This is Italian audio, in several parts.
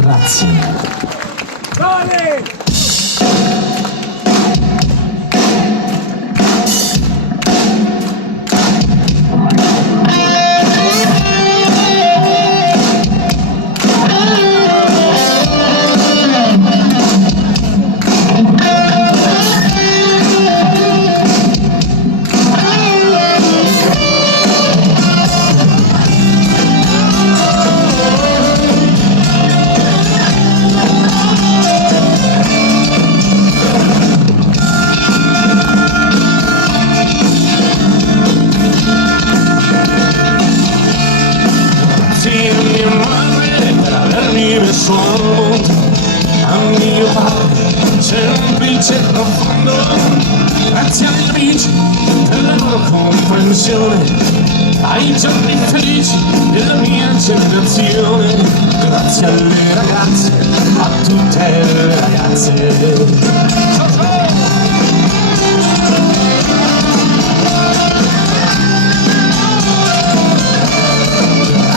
Grazie. Dale! Al mondo, a mio padre, semplice e profondo, grazie agli amici della loro comprensione, ai giorni felici della mia generazione, grazie alle ragazze, a tutte le ragazze. Ciao ciao!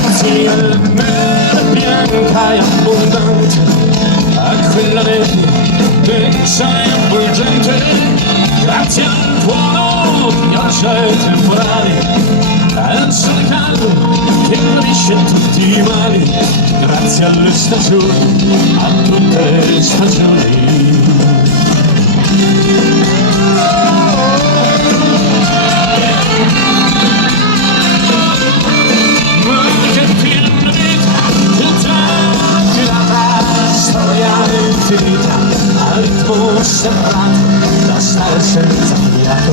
Grazie alla mela bianca e abbondante, a quella verde, densa e avvolgente, grazie al tuono di pioggia e temporale, al sole caldo che guarisce tutti i mali, grazie alle stagioni, a tutte le stagioni. Al ritmo serrato da stare senza fiato,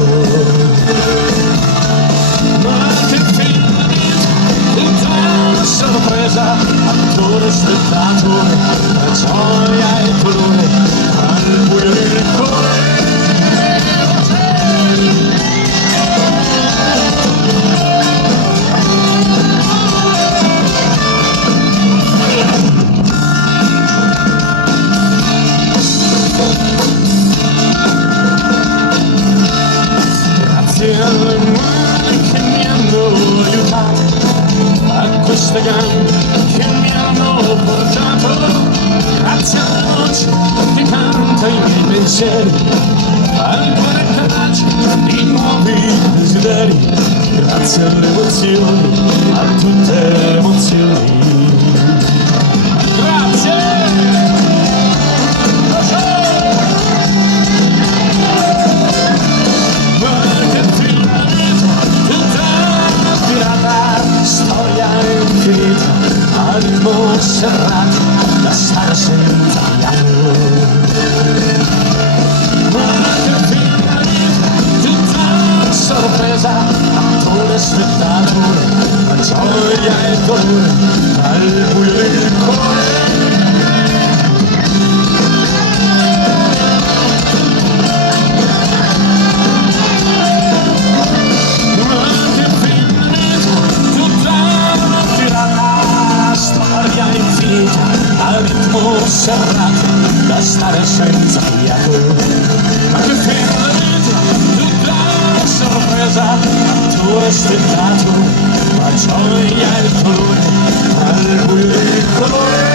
ma che film la vita, tutta una sorpresa, attore, spettatore, la gioia e il colore, al buio del cuore. Grazie alle mani che mi hanno aiutato, a queste gambe che mi hanno portato, grazie alla voce che canta i miei pensieri, al cuore capace di nuovi desideri, grazie alle emozioni, a tutte le emozioni. Grazie! Storia infinita, al ritmo serrato, da stare senza fiato. Ma che film la vita, tutta una sorpresa, attore, spettatore, la gioia e il dolore, al buio del cuore. Al ritmo serrato, da stare senza fiato. Ma che film la vita, tutta una sorpresa, attore spettato, la gioia e il colore, al buio del colore.